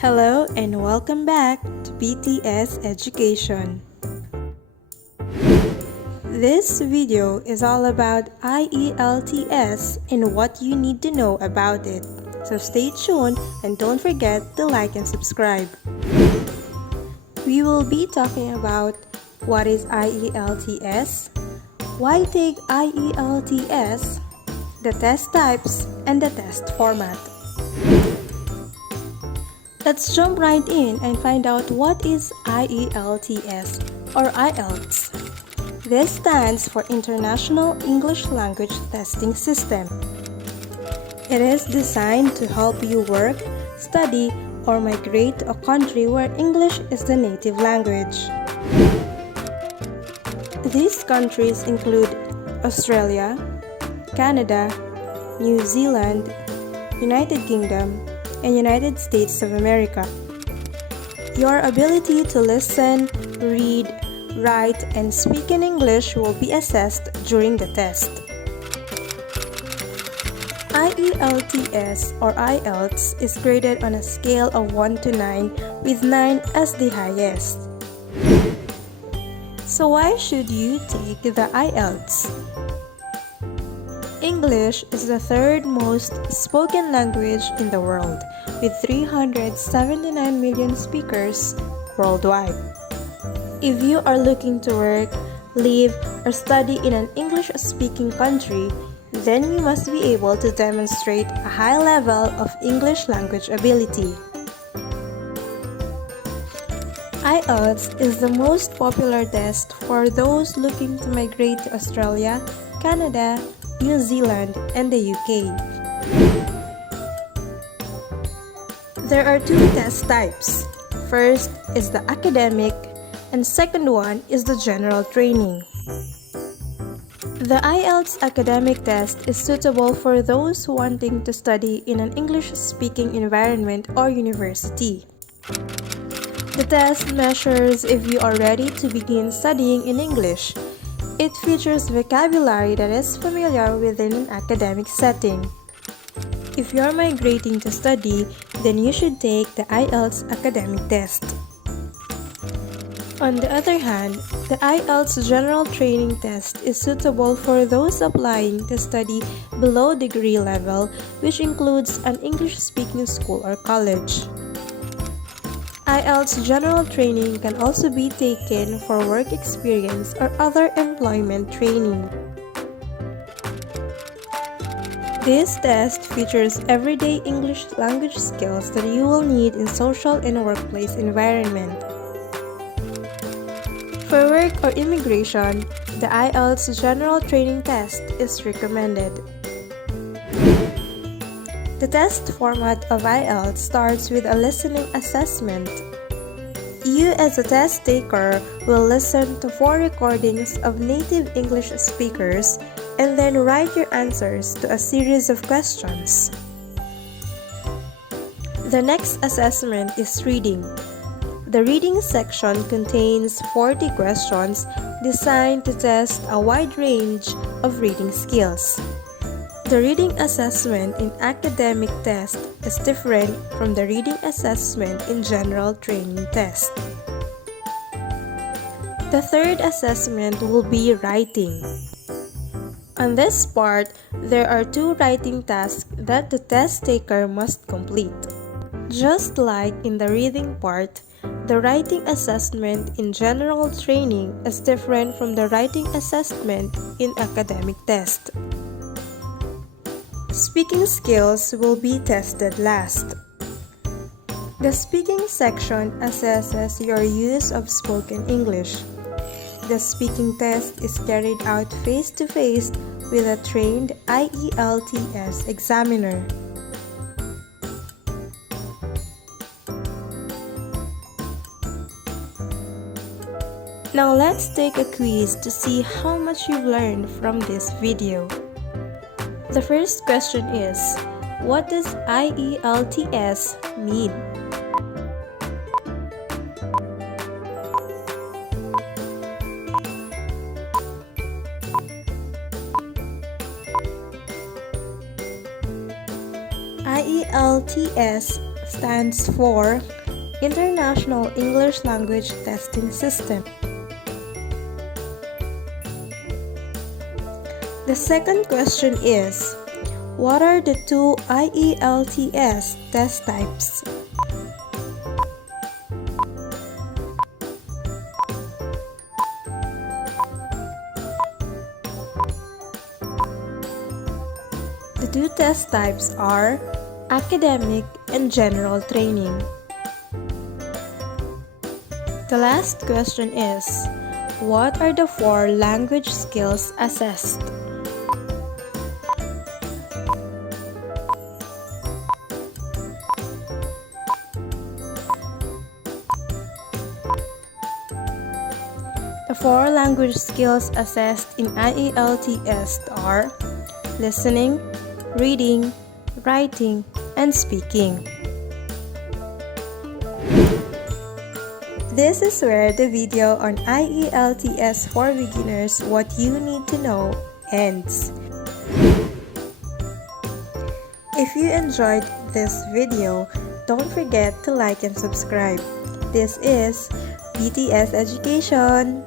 Hello and welcome back to BTS Education. This video is all about IELTS and what you need to know about it. So stay tuned and don't forget to like and subscribe. We will be talking about what is IELTS, why take IELTS, the test types, and the test format. Let's jump right in and find out what is IELTS or IELTS. This stands for International English Language Testing System. It is designed to help you work, study, or migrate to a country where English is the native language. These countries include Australia, Canada, New Zealand, United Kingdom, and United States of America. Your ability to listen, read, write, and speak in English will be assessed during the test. IELTS or IELTS is graded on a scale of 1 to 9 with 9 as the highest. So why should you take the IELTS? English is the third most spoken language in the world, with 379 million speakers worldwide. If you are looking to work, live, or study in an English-speaking country, then you must be able to demonstrate a high level of English language ability. IELTS is the most popular test for those looking to migrate to Australia, Canada, New Zealand, and the UK. There are two test types. First is the academic, and second one is the general training. The IELTS academic test is suitable for those wanting to study in an English-speaking environment or university. The test measures if you are ready to begin studying in English. It features vocabulary that is familiar within an academic setting. If you are migrating to study, then you should take the IELTS academic test. On the other hand, the IELTS general training test is suitable for those applying to study below degree level, which includes an English-speaking school or college. IELTS general training can also be taken for work experience or other employment training. This test features everyday English language skills that you will need in social and workplace environment. For work or immigration, the IELTS general training test is recommended. The test format of IELTS starts with a listening assessment. You as a test taker will listen to 4 recordings of native English speakers and then write your answers to a series of questions. The next assessment is reading. The reading section contains 40 questions designed to test a wide range of reading skills. The reading assessment in academic test is different from the reading assessment in general training test. The third assessment will be writing. On this part, there are 2 writing tasks that the test taker must complete. Just like in the reading part, the writing assessment in general training is different from the writing assessment in academic test. Speaking skills will be tested last. The speaking section assesses your use of spoken English. The speaking test is carried out face-to-face with a trained IELTS examiner. Now let's take a quiz to see how much you've learned from this video. The first question is, what does IELTS mean? IELTS stands for International English Language Testing System. The second question is, what are the two IELTS test types? The two test types are academic and general training. The last question is, what are the four language skills assessed? The four language skills assessed in IELTS are listening, reading, writing, and speaking. This is where the video on IELTS for beginners, what you need to know, ends. If you enjoyed this video, don't forget to like and subscribe. This is BTS Education.